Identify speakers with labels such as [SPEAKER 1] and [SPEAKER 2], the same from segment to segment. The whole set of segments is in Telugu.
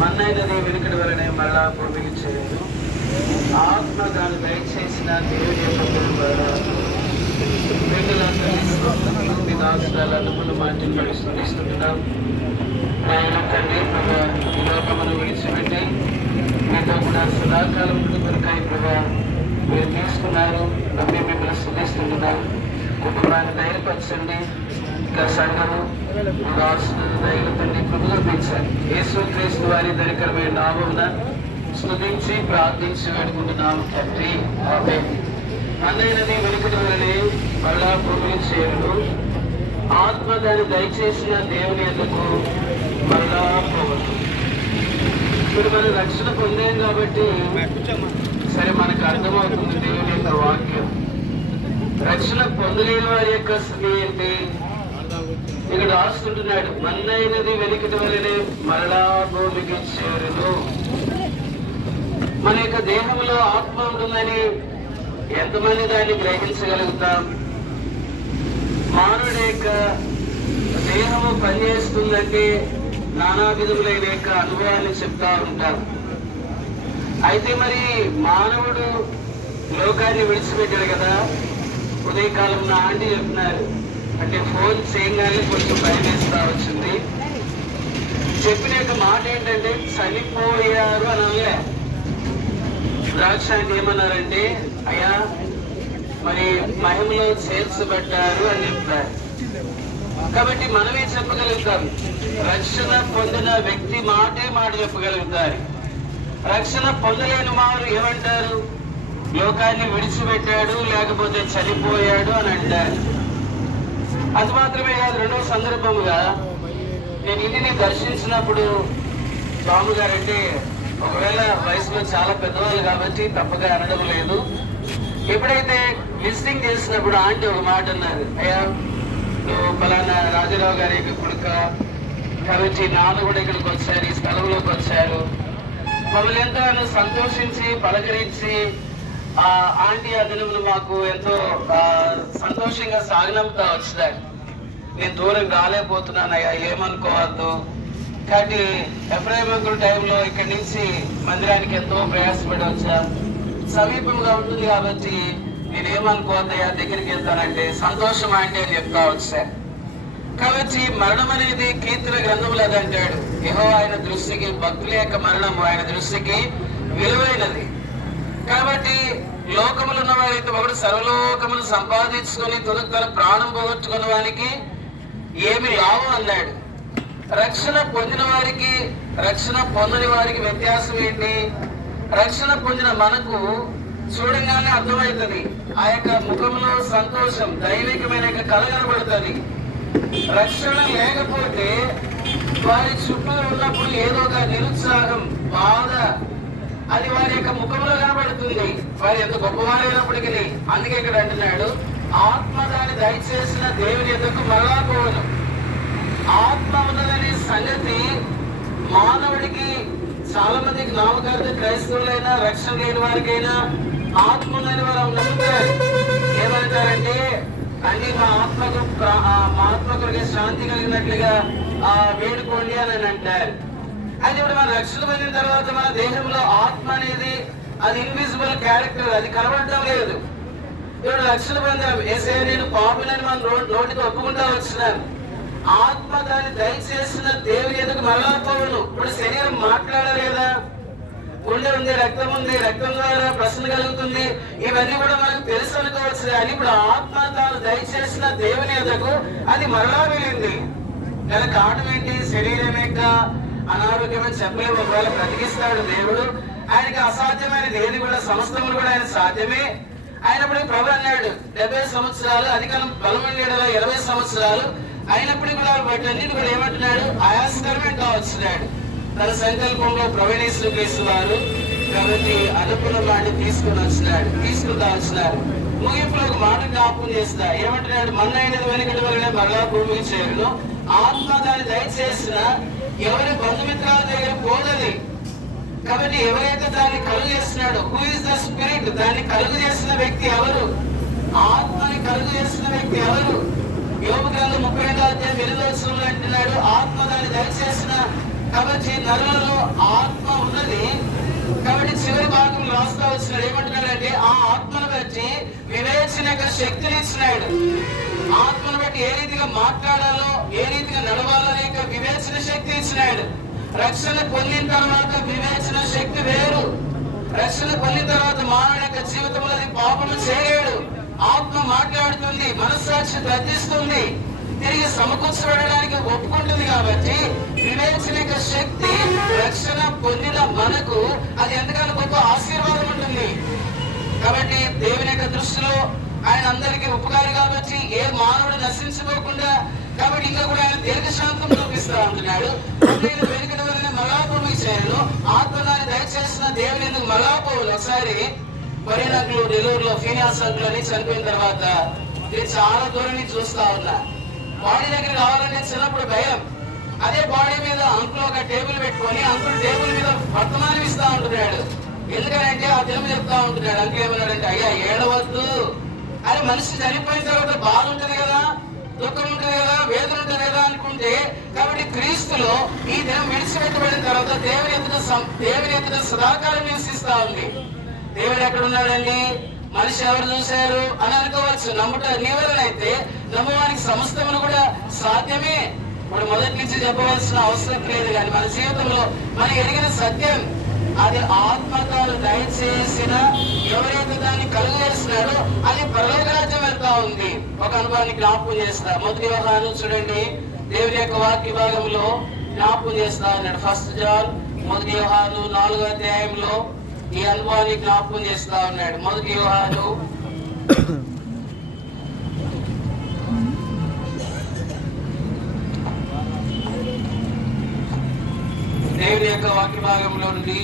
[SPEAKER 1] మన్నైనది వెనుకటి వలనే మరలా భూమికి చేయను ఆత్మ తాను దయచేసిన దేవుని యొక్క పేరు ద్వారా బిడ్డలందరినీ మీ దాసుల అదుపులు మాటి పరిశీలిస్తున్నాం ఆయన తండ్రి లోకమును విడిచిపెట్టి మీతో కూడా సదాకాలం కొరకాయ ప్రభా. మీరు తీసుకున్నారు నమ్మి మిమ్మల్ని స్థుతిస్తుంటున్నాం. కుటుంబాన్ని ధైర్యపరచండి ఇంకా సంఘము దాసులు దైవతండి కృపగా పెంచాలి యేసు క్రీస్తు వారి దరికరమైన నామమున స్మృతించి ప్రార్థించి వేడుకుంటున్నాము తండ్రి. ఆమె అన్నైనది వెనుకటి వలనే మరలా భూమిని చేరును. ఆత్మ దాన్ని దయచేసిన దేవుని ఎందుకు మరలా పోవద్దు. ఇప్పుడు మనం రక్షణ పొందాం కాబట్టి సరే మనకు అర్థమవుతుంది దేవుని యొక్క వాక్యం. రక్షణ పొందలేని వారి యొక్క స్థితి ఏంటి? ఇక్కడ రాసుకుంటున్నాడు. మన్నైనది వెలికిట వలనే మరలా భూమికి చేరును మన యొక్క దేహంలో ఆత్మ ఉంటుందని ఎంతమంది దాన్ని గ్రహించగలుగుతాం? మానవుడి యొక్క దేహము పనిచేస్తుందంటే నానా విధములైన యొక్క అనుభవాన్ని చెప్తా ఉంటారు అయితే మరి మానవుడు లోకాన్ని విడిచిపెట్టాడు కదా? ఉదయకాలం నా ఆంటీ చెప్తున్నారు అంటే ఫోన్ చేయగానే కొంచెం భయం వేస్తా వచ్చింది. చెప్పిన యొక్క మాట ఏంటంటే చనిపోయారు అని అనలే. ద్రాక్ష అంటే ఏమన్నారంటే అయ్యా మరి మహిమలో చేర్చబడ్డారు అని చెప్తారు కాబట్టి మనమే చెప్పగలుగుతాం. రక్షణ పొందిన వ్యక్తి మాటే మాట చెప్పగలుగుతారు. రక్షణ పొందలేని వారు ఏమంటారు? లోకాన్ని విడిచిపెట్టాడు లేకపోతే చనిపోయాడు అని అంటారు. అది మాత్రమే కాదు రెండవ సందర్భముగా నేను ఇంటిని దర్శించినప్పుడు స్వామి గారు అంటే ఒకవేళ వయసులో చాలా పెద్దవాళ్ళు కాబట్టి తప్పగా అనడం లేదు. ఎప్పుడైతే విజిటింగ్ చేసినప్పుడు ఆంటీ ఒక మాట అన్నారు అయ్యా నువ్వు ఫలానా రాజారావు గారి యొక్క కొడుక కాబట్టి నాన్న కూడా ఇక్కడికి వచ్చారు ఈ స్థలంలోకి వచ్చారు. మమ్మల్ని ఎంతగానో సంతోషించి పలకరించి ఆ ఆంటీ అదనములు మాకు ఎంతో సంతోషంగా సాగనంపుతా వచ్చినారు. నేను దూరం రాలేకపోతున్నానయ్యా ఏమనుకోవద్దు. కాబట్టి ఎఫ్రాయిమంకుల టైంలో ఇక్కడి నుంచి మందిరానికి ఎంతో ప్రయాసపడి వచ్చా. సమీపంగా ఉంటుంది కాబట్టి నేనేమనుకోవద్దయ్యా దగ్గరికి వెళ్తానంటే సంతోషం అంటే అని చెప్తా వచ్చా. కాబట్టి మరణం అనేది కీర్తన గ్రంథములు అది అంటాడు. యహో ఆయన దృష్టికి భక్తుల యొక్క మరణము ఆయన దృష్టికి విలువైనది. కాబట్టి లోకములు ఉన్నవారైతే ఒకడు సర్వలోకములు సంపాదించుకొని తునకు తన ప్రాణం పోగొట్టుకున్న వానికి ఏమి లాభం అన్నాడు. రక్షణ పొందిన వారికి రక్షణ పొందని వారికి వ్యత్యాసం ఏంటి? రక్షణ పొందిన మనకు చూడంగానే అర్థమవుతుంది. ఆ యొక్క ముఖంలో సంతోషం దైవికమైన యొక్క కళ కనబడుతుంది. రక్షణ లేకపోతే వారి చుట్టూ ఉన్నప్పుడు ఏదో ఒక నిరుత్సాహం బాధ అది వారి యొక్క ముఖంలో కనబడుతుంది వారి యొక్క గొప్పవారైనప్పటికీ అందుకే ఇక్కడ అంటున్నాడు ఆత్మ దాన్ని దయచేసిన దేవుని ఎందుకు మరలా పోవను. ఆత్మ ఉన్నదనే సంగతి మానవుడికి చాలా మందికి నామకార్థ క్రైస్తవులైనా రక్షణ లేని వారికైనా ఆత్మ ఉందని వారు నమ్ముతారు ఏమంటారంటే అన్ని మా ఆత్మకు ఆ, మా ఆత్మకుడికి శాంతి కలిగినట్లుగా ఆ వేడుకోండి అని అంటారు. అయితే ఇప్పుడు మన రక్షణ పొందిన తర్వాత మన దేహంలో ఆత్మ అనేది అది ఇన్విజిబుల్ క్యారెక్టర్ అది కనబడటం లేదు. ఇప్పుడు లక్షల మంది ఏసే నేను పాపులని మన నోటికి ఒప్పుకుంటా వచ్చినాను. ఆత్మ దాన్ని దయచేసిన దేవుని ఎదుగు మరలా పోవును. ఇప్పుడు శరీరం మాట్లాడలేదా? గుండె ఉంది రక్తం ఉంది రక్తం ద్వారా ప్రశ్న కలుగుతుంది. ఇవన్నీ కూడా మనకు తెలుసు అనుకోవచ్చు కానీ ఇప్పుడు ఆత్మ తాను దయచేసిన దేవుని ఎదుగు అది మరలా వెళ్ళింది. కానీ కారణం ఏంటి? శరీరం యొక్క అనారోగ్యమని చెప్పలేము. ఒకవేళ బ్రతికిస్తాడు దేవుడు ఆయనకి అసాధ్యమైనది ఏది కూడా సమస్తములు కూడా ఆయన సాధ్యమే. అయినప్పటికీ ప్రభు అన్నాడు డెబ్బై సంవత్సరాలు అధికారం బలం ఇరవై సంవత్సరాలు అయినప్పటికీ కూడా వాటన్నిటి కూడా ఏమంటున్నాడు? ఆయాసకరమే కావచ్చున్నాడు తన సంకల్పంలో ప్రవీణేశ్వరు కేసు వారు కాబట్టి అనుకున్న వాడిని తీసుకుని వచ్చినాడు తీసుకుంటా వచ్చినారు. ముగింపులో ఒక మాట జ్ఞాపకం చేస్తా. ఏమంటున్నాడు? మన అయినది వెనుకటి వలనే మరలా భూమికి చేరును. ఆత్మ దాన్ని దయచేసిన ఎవరి బంధుమిత్రాలు కాబట్టి ఎవరైతే దాన్ని కలుగు చేస్తున్నాడో హూ ఇస్ ద స్పిరిట్ దాన్ని కలుగు చేసిన వ్యక్తి ఎవరు? ఆత్మని కలుగు చేసిన వ్యక్తి ఎవరు? యోగు గ్రంథం ముప్పై రెండో అధ్యాయం ఎనిమిదో అంటున్నాడు ఆత్మ దాన్ని దయచేసిన కాబట్టి నరులలో ఆత్మ ఉన్నది. కాబట్టి చివరి భాగం రాస్తా వచ్చినాడు. ఏమంటున్నాడంటే ఆ ఆత్మను బట్టి వివేచన యొక్క శక్తిని ఇచ్చినాడు ఆత్మను బట్టి ఏ రీతిగా మాట్లాడాలో ఏ రీతిగా నడవాలనే యొక్క వివేచన శక్తి ఇచ్చినాడు రక్షణ పొందిన తర్వాత వివేచన శక్తి వేరు. రక్షణ పొందిన తర్వాత మానవుడి యొక్క జీవితంలో అది పాపము చేయలేడు ఆత్మ మాట్లాడుతుంది మనస్సాక్షి తగ్గిస్తుంది. తిరిగి సమకూర్చబడడానికి ఒప్పుకుంటుంది కాబట్టి వివేచన యొక్క శక్తి రక్షణ పొందిన మనకు అది ఎంతగానో గొప్ప ఆశీర్వాదం ఉంటుంది. కాబట్టి దేవుని యొక్క దృష్టిలో ఆయన అందరికీ ఉపకారి కాబట్టి ఏ మానవుడు నశించుకోకుండా కాబట్టి ఇంకా కూడా ఆయన దీర్ఘశాంతం చూపిస్తా ఉంటున్నాడు నేను వెనుకటి వలన మలాపము చేయను ఆత్మనాన్ని దయచేసిన దేవుని ఎందుకు ఒకసారి పరిణకులు నెల్లూరులో ఫీనియాస్ అని చనిపోయిన తర్వాత నేను చాలా దూరం నుంచి చూస్తా ఉన్నా. బాడీ దగ్గర రావాలంటే చిన్నప్పుడు భయం. అదే బాడీ మీద అంకుల్ ఒక టేబుల్ పెట్టుకొని అంకుల్ టేబుల్ మీద వర్తమానం ఇస్తా ఉంటున్నాడు. ఎందుకంటే ఆ తెలుగు చెప్తా ఉంటున్నాడు. అంకుల్ ఏమన్నాడంటే అయ్యా ఏడవద్దు. అని మనిషి చనిపోయిన తర్వాత బాధ ఉంటుంది కదా దుఃఖం ఉంటుంది కదా వేదన ఉంటుంది కదా అనుకుంటే కాబట్టి క్రీస్తులో ఈ దినం విడిచిపెట్టబడి తర్వాత దేవుని ఎదుట దేవుని ఎదుట సదాకాలం నివసిస్తా ఉంది. దేవుడు ఎక్కడ ఉన్నాడండి మనిషి ఎవరు చూశారు అని అనుకోవచ్చు. నమ్ముట నీవలనైతే నమ్మవానికి సమస్తమును కూడా సాధ్యమే. ఇప్పుడు మొదటి నుంచి చెప్పవలసిన అవసరం లేదు కానీ మన జీవితంలో మనం ఎరిగిన సత్యం అది ఆత్మకాలు దయచేసిన ఎవరైతే దాన్ని కలుగజేస్తున్నాడో అది పరలోకరాజ్యం వెళ్తా ఉంది. ఒక అనుభవాన్ని జ్ఞాపకం చేస్తా. మొదటి వ్యవహారం చూడండి. దేవుని యొక్క వాక్య భాగంలో జ్ఞాపకం చేస్తా ఉన్నాడు ఫస్ట్ జాన్ మొదటి వ్యవహారాలు నాలుగో అధ్యాయంలో ఈ అనుభవాన్ని జ్ఞాపకం చేస్తా ఉన్నాడు. మొదటి వ్యవహారాలు దేవుని యొక్క వాక్య భాగంలో నుండి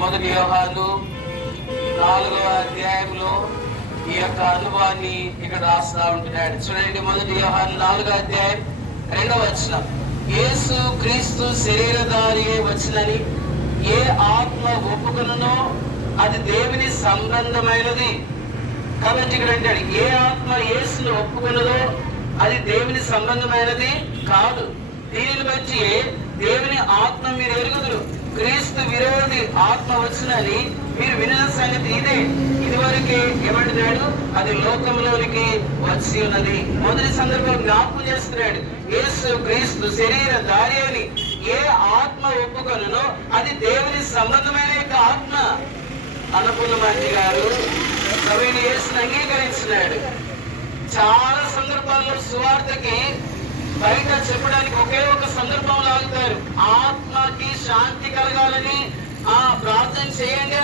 [SPEAKER 1] మొదటి వ్యవహారాలు నాలుగవ అధ్యాయంలో ఈ యొక్క అనుభవాన్ని ఇక్కడ రాస్తా ఉంటున్నాడు. చూడండి మొదటి వ్యవహారం నాలుగో అధ్యాయం రెండవ వచ్చినాం యేసు క్రీస్తు శరీరధారి వచ్చినని ఏ ఆత్మ ఒప్పుకునో అది దేవుని సంబంధమైనది. కాబట్టి ఇక్కడ అంటాడు ఏ ఆత్మ యేసును ఒప్పుకున్నదో అది దేవుని సంబంధమైనది కాదు. దీనిని బట్టి దేవుని ఆత్మ మీరు ఎరుగుదురు. క్రీస్తు విరోధి ఆత్మ వచ్చినని మీరు వినిన సంగతి ఇదే. ఇదివరకే ఏమంటున్నాడు అది లోకంలోనికి వచ్చి ఉన్నది. మొదటి సందర్భం జ్ఞాపకం చేస్తున్నాడు. యేసు క్రీస్తు శరీర దారి అని ఏ ఆత్మ ఒప్పుకొనునో అది దేవుని సంబంధమైన యొక్క ఆత్మ అనుకున్నమంటి గారు. ప్రవీణ యేసుని అంగీకరించినాడు. చాలా సందర్భాల్లో సువార్తకి బయట చెప్పడానికి ఒకే ఒక సందర్భం లాగుతారు. ఆత్మకి శాంతి కలగాలని ఆ ప్రార్థన చేయండి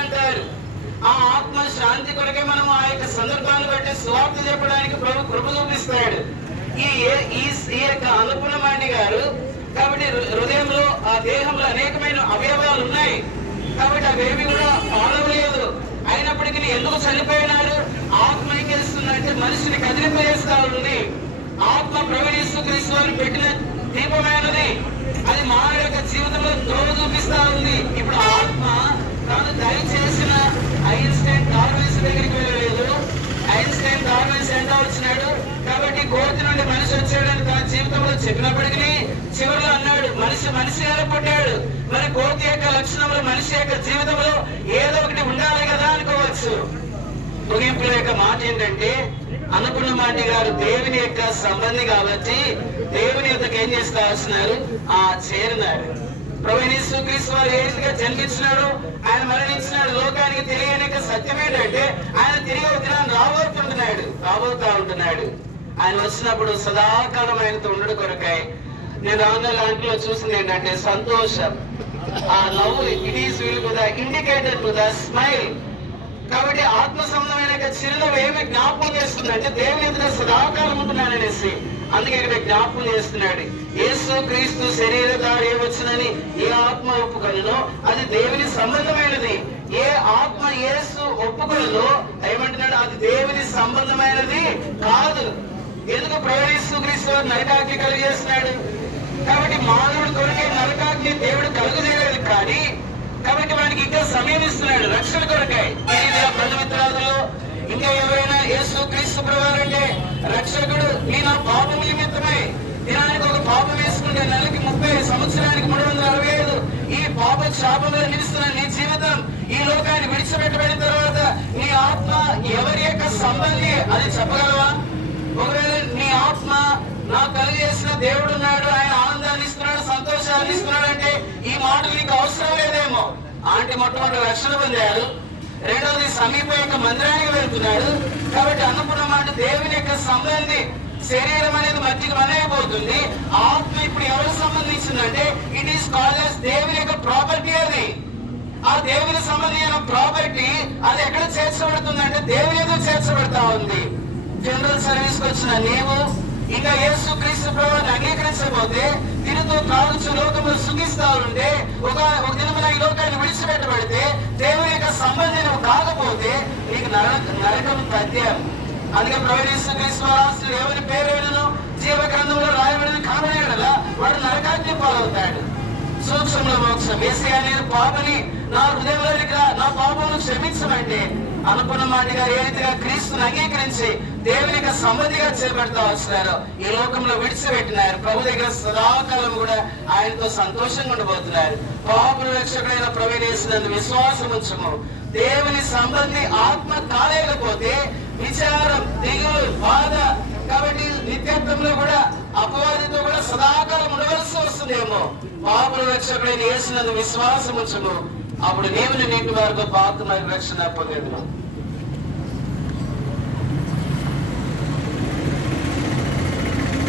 [SPEAKER 1] ఆ ఆత్మ శాంతి కొరకే మనం ఆ యొక్క సందర్భాన్ని బట్టి స్వార్థ చెప్పడానికి ప్రభు కృప చూపిస్తాడు. ఈ ఏ- ఈ ఈ యొక్క అనుకున్నమాండి గారు కాబట్టి హృ- హృదయంలో ఆ దేహంలో అనేకమైన అవయవాలు ఉన్నాయి. కాబట్టి అవేమి కూడా పాడవలేదు. అయినప్పటికీ ఎందుకు చనిపోయినాడు? ఆత్మ ఏం చేస్తుందంటే మనిషిని కదిలింపజేస్తా ఉంది. ఆత్మ ప్రవహిస్తూ క్రీస్తు వారు పెట్టిన దీపమైనది. అది మా యొక్క జీవితంలో ద్రోవ చూపిస్తా ఉంది. ఇప్పుడు ఆత్మ తాను దయచేసిన ఐన్స్టైన్ డార్విన్స్ దగ్గరికి వెళ్ళలేదు ఐన్స్టైన్ డార్విన్స్ ఎంత వచ్చినాడు? కాబట్టి కోతి నుండి మనిషి వచ్చాడని తన జీవితంలో చెప్పినప్పటికీ చివరిలో అన్నాడు మనిషి మనిషిగానే పుట్టాడు. మరి కోతి యొక్క లక్షణములు మనిషి యొక్క జీవితంలో ఏదో ఒకటి ఉండాలి కదా అనుకోవచ్చు. ముగింపుల యొక్క మాట ఏంటంటే అనుకున్న మాటి గారు దేవుని యొక్క సంబంధి కాబట్టి దేవుని యొక్క ఏం చేస్తా వస్తున్నారు ఆ చేరినారు. ప్రవీణేశ్వర వారు ఏ రీతిగా జన్మించినాడు ఆయన మరణించినాడు లోకానికి తెలియని సత్యం ఏంటంటే ఆయన తిరిగి వచ్చిన రాబోతుంటున్నాడు రాబోతా ఉంటున్నాడు ఆయన వచ్చినప్పుడు సదాకాలం ఆయనతో ఉండడు కొరకాయ నేను ఆంధ్ర లాంటిలో చూసింది ఏంటంటే సంతోషం. ఆ నవ్వు it is will to the indicator to the smile. కాబట్టి ఆత్మ సంబంధమైన చిరునవ్వు ఏమి జ్ఞాపకం చేస్తుందంటే దేవుని ఎదుట సదాకాలం ఉంటున్నాడు అనేసి అందుకే ఇక్కడ జ్ఞాపకం చేస్తున్నాడు. యేసు క్రీస్తు శరీర దారి వచ్చినని ఏ ఆత్మ ఒప్పుకొనో అది దేవుని సంబంధమైనది. ఏ ఆత్మ యేసు ఒప్పుకొనదో ఏమంటున్నాడు? అది దేవుని సంబంధమైనది కాదు. ఎందుకు ప్రవేశిస్తూ క్రీస్తు నరకాగ్ని కలిగేస్తున్నాడు కాబట్టి మానవుడు కొరకే నరకాగ్ని దేవుడు కలుగజేయలేదు కానీ కాబట్టి వానికి ఇంకా సమయం ఇస్తున్నాడు రక్షణ కొరకాయ బంధుమిత్రాదులో ఇంకా ఎవరైనా యేసు రక్షకుడు నా పాపం నిమిత్తమై దినానికి ఒక పాపం వేసుకుంటే నెలకి ముప్పై సంవత్సరానికి మూడు వందల పాప క్షాపంగా నిలుస్తున్న నీ జీవితం ఈ లోకాన్ని విడిచిపెట్టబడిన తర్వాత నీ ఆత్మ ఎవరి యొక్క సంబంధి? అది చెప్పగలవా? ఒకవేళ నీ ఆత్మ నాకు కలిగేసిన దేవుడు ఉన్నాడు ఆయన ఆనందాన్ని ఇస్తున్నాడు సంతోషాన్ని ఇస్తున్నాడు అంటే ఈ మాటలు నీకు అవసరం లేదేమో. ఆంటీ మొట్టమొదటి రక్షణ పొందాడు రెండవది సమీప యొక్క మందిరానికి వెళ్తున్నాడు. కాబట్టి అన్నపూర్ణ మాట దేవుని యొక్క సంబంధి శరీరం అనేది మధ్యకి మనైపోతుంది ఆత్మ ఇప్పుడు ఎవరికి సంబంధించిందంటే ఇట్ ఈస్ కాల్డ్ దేవుని యొక్క ప్రాపర్టీ అది. ఆ దేవుని సంబంధించిన ప్రాపర్టీ అది ఎక్కడ చేర్చబడుతుందంటే దేవుని ఎదురు చేర్చబడతా ఉంది. జనరల్ సర్వీస్ వచ్చిన నీవు ఇంకా యేసు క్రీస్తు ప్రభుని అంగీకరించకపోతే దీనితో తాగుచు లోకము సుఖిస్తా ఉంటే ఒక ఒక దినమున ఈ లోకాన్ని విడిచిపెట్టబడితే దేవుని యొక్క సంబంధం కాకపోతే నీకు నరక నరకం ప్రత్యేకం అందుకే ప్రవేశించిన క్రీస్తు రాష్ట్రులు ఎవరి పేరు జీవ గ్రంథంలో రాయబడిన కారణం సూక్ష్మంలో మోక్షం. ఏసీ అనేది పాపని నా హృదయంలోనికి నా పాపమును క్షమించమంటే అనుకున్న మాటగా ఏ రీతిగా క్రీస్తుని అంగీకరించి దేవుని యొక్క సంబంధిగా చేపడతా వస్తున్నారు. ఈ లోకంలో విడిచిపెట్టినారు. ప్రభు దగ్గర సదాకాలం కూడా ఆయనతో సంతోషంగా ఉండబోతున్నారు. పాపుల రక్షకుడైన ప్రవేశిస్తున్నందు విశ్వాసం ఉంచము. దేవుని సంబంధి ఆత్మ కాలేకపోతే విచారం దిగులు బాధ కాబట్టి నిత్యత్వంలో కూడా అపవాదితో కూడా సదాకాలం ఉండవలసి వస్తుందేమో. పాపల రక్షకుడైన యేసునందు విశ్వాసం ఉంచము అప్పుడు నీవుని నీటి వారితో పాత్ర రక్షణ పొందేది